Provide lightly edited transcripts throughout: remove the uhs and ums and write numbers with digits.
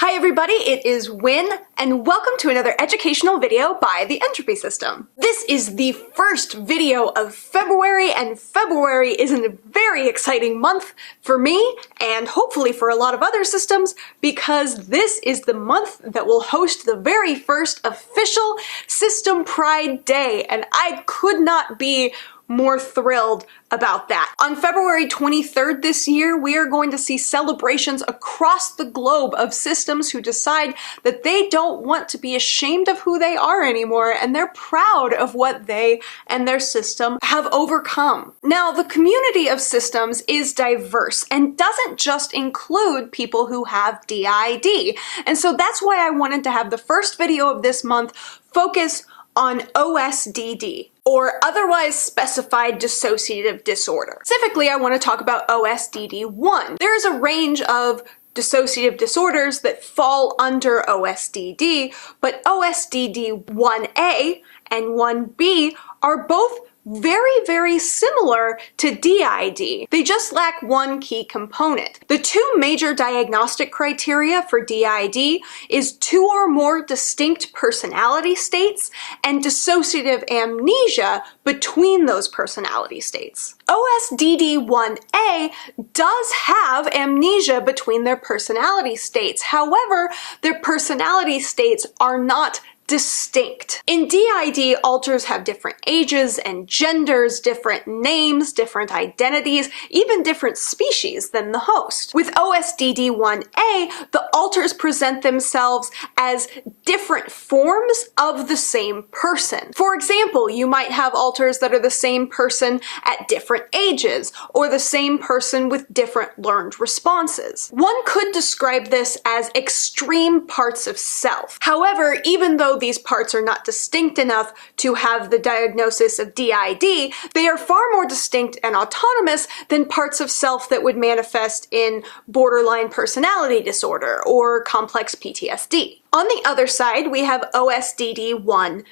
Hi everybody, it is Win, and welcome to another educational video by the Entropy System. This is the first video of February, and February is a very exciting month for me, and hopefully for a lot of other systems, because this is the month that will host the very first official System Pride Day, and I could not be more thrilled about that. On February 23rd this year, we are going to see celebrations across the globe of systems who decide that they don't want to be ashamed of who they are anymore, and they're proud of what they and their system have overcome. Now, the community of systems is diverse and doesn't just include people who have DID, and so that's why I wanted to have the first video of this month focus on OSDD, or otherwise specified dissociative disorder. Specifically, I want to talk about OSDD-1. There is a range of dissociative disorders that fall under OSDD, but OSDD-1a and 1b are both very similar to DID. They just lack one key component. The two major diagnostic criteria for DID is 2 or more distinct personality states and dissociative amnesia between those personality states. OSDD-1a does have amnesia between their personality states. However, their personality states are not distinct. In DID, alters have different ages and genders, different names, different identities, even different species than the host. With OSDD-1a, the alters present themselves as different forms of the same person. For example, you might have alters that are the same person at different ages, or the same person with different learned responses. One could describe this as extreme parts of self. However, even though these parts are not distinct enough to have the diagnosis of DID, they are far more distinct and autonomous than parts of self that would manifest in borderline personality disorder or complex PTSD. On the other side, we have OSDD-1b.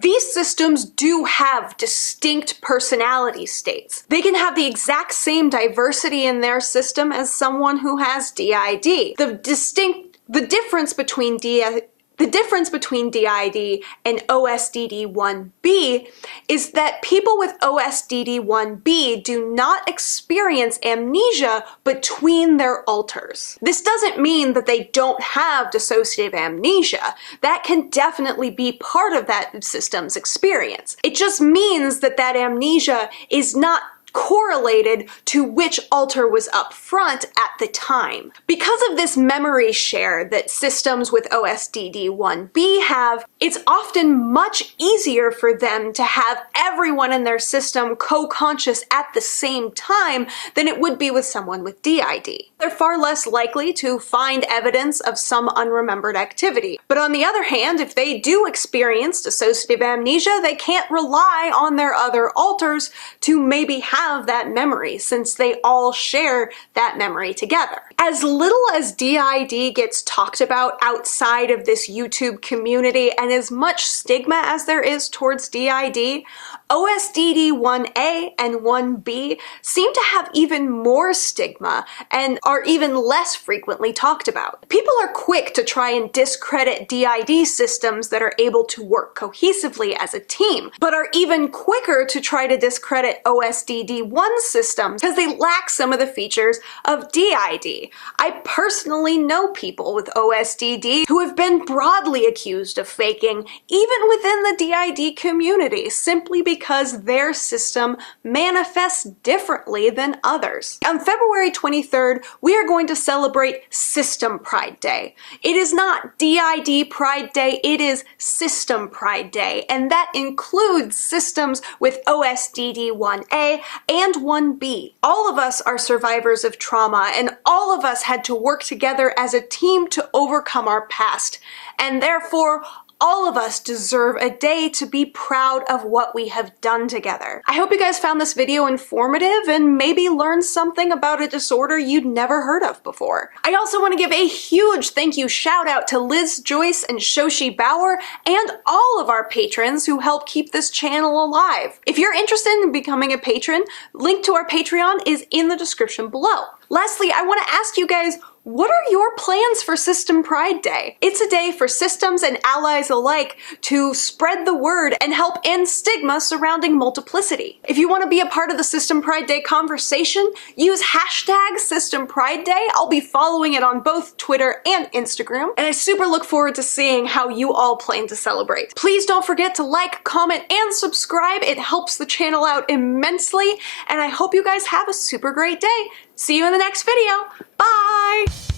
These systems do have distinct personality states. They can have the exact same diversity in their system as someone who has DID. The difference between DID and OSDD-1b is that people with OSDD-1b do not experience amnesia between their alters. This doesn't mean that they don't have dissociative amnesia. That can definitely be part of that system's experience. It just means that that amnesia is not correlated to which alter was up front at the time. Because of this memory share that systems with OSDD-1b have, it's often much easier for them to have everyone in their system co-conscious at the same time than it would be with someone with DID. They're far less likely to find evidence of some unremembered activity. But on the other hand, if they do experience dissociative amnesia, they can't rely on their other alters to maybe have that memory, since they all share that memory together. As little as DID gets talked about outside of this YouTube community, and as much stigma as there is towards DID, OSDD-1a and 1b seem to have even more stigma and are even less frequently talked about. People are quick to try and discredit DID systems that are able to work cohesively as a team, but are even quicker to try to discredit OSDD-1 systems because they lack some of the features of DID. I personally know people with OSDD who have been broadly accused of faking, even within the DID community, simply because their system manifests differently than others. On February 23rd, we are going to celebrate System Pride Day. It is not DID Pride Day, it is System Pride Day, and that includes systems with OSDD-1a and 1b. All of us are survivors of trauma, and all of us had to work together as a team to overcome our past, and therefore all of us deserve a day to be proud of what we have done together. I hope you guys found this video informative and maybe learned something about a disorder you'd never heard of before. I also want to give a huge thank you shout out to Liz Joyce and Shoshi Bauer and all of our patrons who help keep this channel alive. If you're interested in becoming a patron, link to our Patreon is in the description below. Lastly, I want to ask you guys, what are your plans for System Pride Day? It's a day for systems and allies alike to spread the word and help end stigma surrounding multiplicity. If you want to be a part of the System Pride Day conversation, use hashtag System Pride Day. I'll be following it on both Twitter and Instagram, and I super look forward to seeing how you all plan to celebrate. Please don't forget to like, comment, and subscribe. It helps the channel out immensely, and I hope you guys have a super great day. See you in the next video. Bye!